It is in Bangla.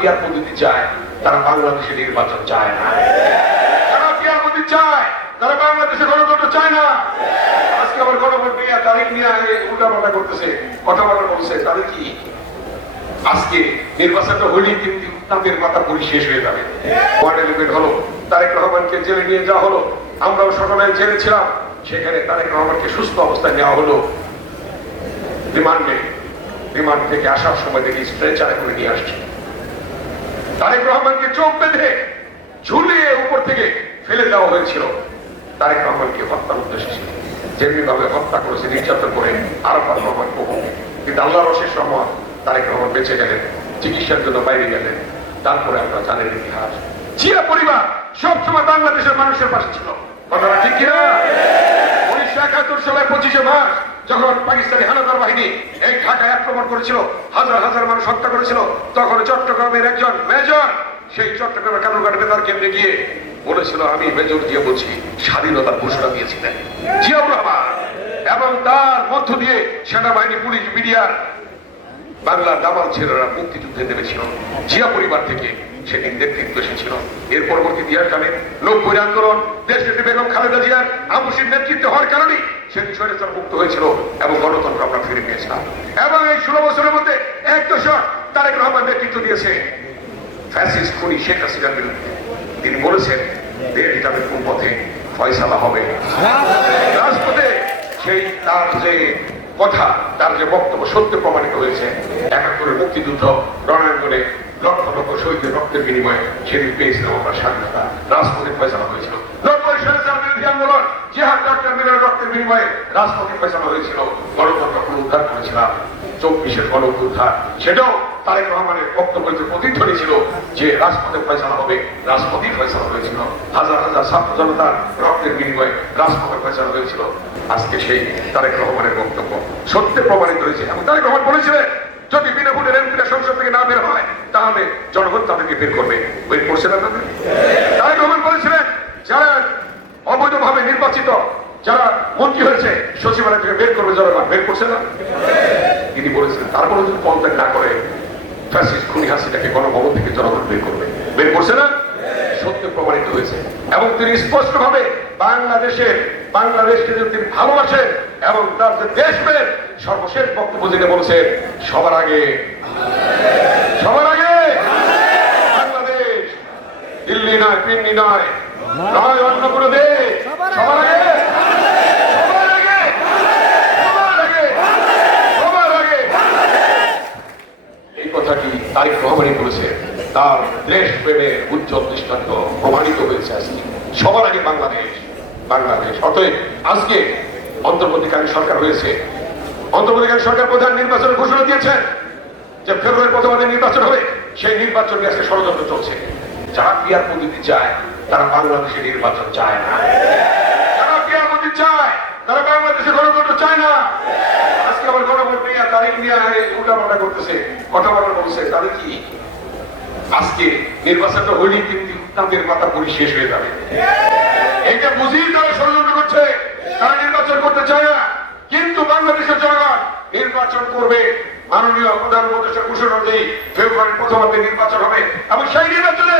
পিয়ার পদ্ধতি চায়, তারা বাংলাদেশে নির্বাচন চায় না। যারা পিয়ার পদ্ধতি চায়, তারা বাংলাদেশে গণতন্ত্র চায় না। আজকে আবার গণভোট নিয়ে তারিখ নিয়ে উল্টাপাল্টা করতেছে, কথাবার্তা বলছে তাদের কি? আজকে নির্বাচনটা কিন্তু তাদের মাথা পুরি শেষ হয়ে যাবে। হলো, তারেক রহমানকে জেলে নিয়ে যাওয়া হলো, আমরাও সকালে জেলে ছিলাম, সেখানে তারেক রহমানকে সুস্থ অবস্থায় নেওয়া হলো। রিমান্ডে, রিমান্ড থেকে আসার সময় দেখি স্ট্রেচারে করে নিয়ে আসছে। তারেক রহমানকে চোখ বেঁধে ঝুলিয়ে উপর থেকে ফেলে দেওয়া হয়েছিল। তারেক রহমানকে হত্যার উদ্দেশ্য যেমনি ভাবে হত্যা করেছে, নির্যাতন করে আরফাত রহমান কবু কিন্তু আল্লাহ রশেষ রহমান তারেক রহমান বেঁচে গেলেন, চিকিৎসার জন্য বাইরে গেলেন। তারপরে আমরা জানেন ইতিহাস। জিয়া পরিবার সবসময় বাংলাদেশের মানুষের পাশে ছিল। কথাটা ঠিক কিনা? উনিশশো একাত্তর সালের পঁচিশে মার্চ যখন পাকিস্তানি হানাদার বাহিনী এই ঢাকায় আক্রমণ করেছিল, হাজার হাজার মানুষ হত্যা করেছিল, তখন চট্টগ্রামের একজন মেজর, সেই চট্টগ্রামের কানুঘাট বেতার কেন্দ্রে গিয়ে বলেছিল, আমি মেজর দিয়ে বলছি, স্বাধীনতার ঘোষণা দিয়েছিলেন। জিয়াউর রহমান এবং তার মধ্য দিয়ে সেনাবাহিনী, পুলিশ মিডিয়ার বাংলার দামাল ছেলেরা মুক্তিযুদ্ধে নেমেছিল। জিয়া পরিবার থেকে সেদিন নেতৃত্ব এসেছিল। এর পরবর্তী ইতিহাস জানেন নব্বই আন্দোলন, দেশ নেত্রী বেগম খালেদা জিয়ার আমুসির নেতৃত্বে হওয়ার কারণেই সেদিন স্বৈরাচার মুক্ত হয়েছিল এবং গণতন্ত্র আমরা ফিরে পেয়েছিলাম এবং এই ষোলো বছরের মধ্যে এক দশক তারেক রহমান নেতৃত্ব দিয়েছে ফ্যাসিস্ট খুনি শেখ হাসিনার বিরুদ্ধে। তিনি বলেছেন, দেশ যাবে কোন পথে ফয়সালা হবে। রাজপথে সেই তার যে কথা, তার যে বক্তব্য সত্য প্রমাণিত হয়েছে, একাত্তরের মুক্তিযুদ্ধ, রণাঙ্গনে লক্ষ লক্ষ শহীদের রক্তের বিনিময়ে সেদিন পেয়েছিলাম আমরা স্বাধীনতা। রাজপথে পয়সা হয়েছিল। জিহাদ রক্তের বিনিময়ে রাজপথে ফয়সালা হয়েছিল। গণতন্ত্র পুনরুদ্ধার করেছিলাম। চব্বিশের গণ উদ্ধার সেটাও তারেক রহমানের বক্তব্যের যে প্রতিধ্বনি ছিল যে রাজপথে ফয়সালা হবে, রাজপথেই ফয়সালা হয়েছিল। হাজার হাজার ছাত্র জনতার রক্তের বিনিময়ে রাজপথে ফয়সালা হয়েছিল। আজকে সেই তারেক রহমানের বক্তব্য সত্যে প্রমাণিত হয়েছে। এবং তারেক রহমান বলেছিলেন, যদি বিনা ভোটের এমপিরা সংসদ থেকে না বের হয়, তাহলে জনগণ তাদেরকে বের করবে। বের করছে না তাদের? তারেক রহমান বলেছিলেন, যারা অবৈধভাবে নির্বাচিত যারা মন্ত্রী হয়েছে, সচিবালয় থেকে বের করবে জনগণ। বের করছে না? তিনি বলেছিলেন তারপরে যদি পদত্যাগ না করে, ফ্যাসিস্ট খুনি হাসিটাকে গণভবন থেকে জনগণ বের করবে। বের করছে না? সত্য প্রমাণিত হয়েছে। এবং তিনি স্পষ্ট ভাবে বাংলাদেশের বাংলাদেশকে যদি তিনি ভালোবাসেন এবং তার যে সর্বশেষ বক্তব্য যেটা বলেছেন সবার আগে সবার আগে, বাংলাদেশ। দিল্লি নয়, পিন্ডি নয় নয় অন্য কোনো দেশ। সবার আগে সবার আগে সবার আগে সবার আগে এই কথাটি তারিক রহমানই বলেছে, তার দেশ প্রেমের উজ্জ্বল দৃষ্টান্ত প্রমাণিত হয়েছে আজকে। সবার আগে বাংলাদেশ বাংলাদেশ। অতএব আজকে অন্তর্বর্তীকালীন সরকার হয়েছে। অন্তর্বর্তীকালীন সরকার প্রধান নির্বাচনের ঘোষণা দিয়েছেন যে ফেব্রুয়ারি প্রথমাদের নির্বাচন হবে, সেই নির্বাচন নিয়ে আজকে ষড়যন্ত্র চলছে। যারা পিয়ার প্রতিনিধি চায়, তারা বাংলাদেশে নির্বাচন চায় না। যারা পিয়ার পদ্ধতি চায়, তারা বাংলাদেশে গণতন্ত্র চায় না। বলছে তাদের কি? আজকে নির্বাচনটা কিন্তু তাদের মাথা পুরি শেষ হয়ে যাবে। এইটা বুঝেই তারা ষড়যন্ত্র করছে। তারা নির্বাচন করতে চায় না। কিন্তু বাংলাদেশের জনগণ নির্বাচন করবে। মাননীয় প্রধানমন্ত্রীর ঘোষণা অনুযায়ী ফেব্রুয়ারি প্রথমার্ধে নির্বাচন হবে। এবং সেই নির্বাচনে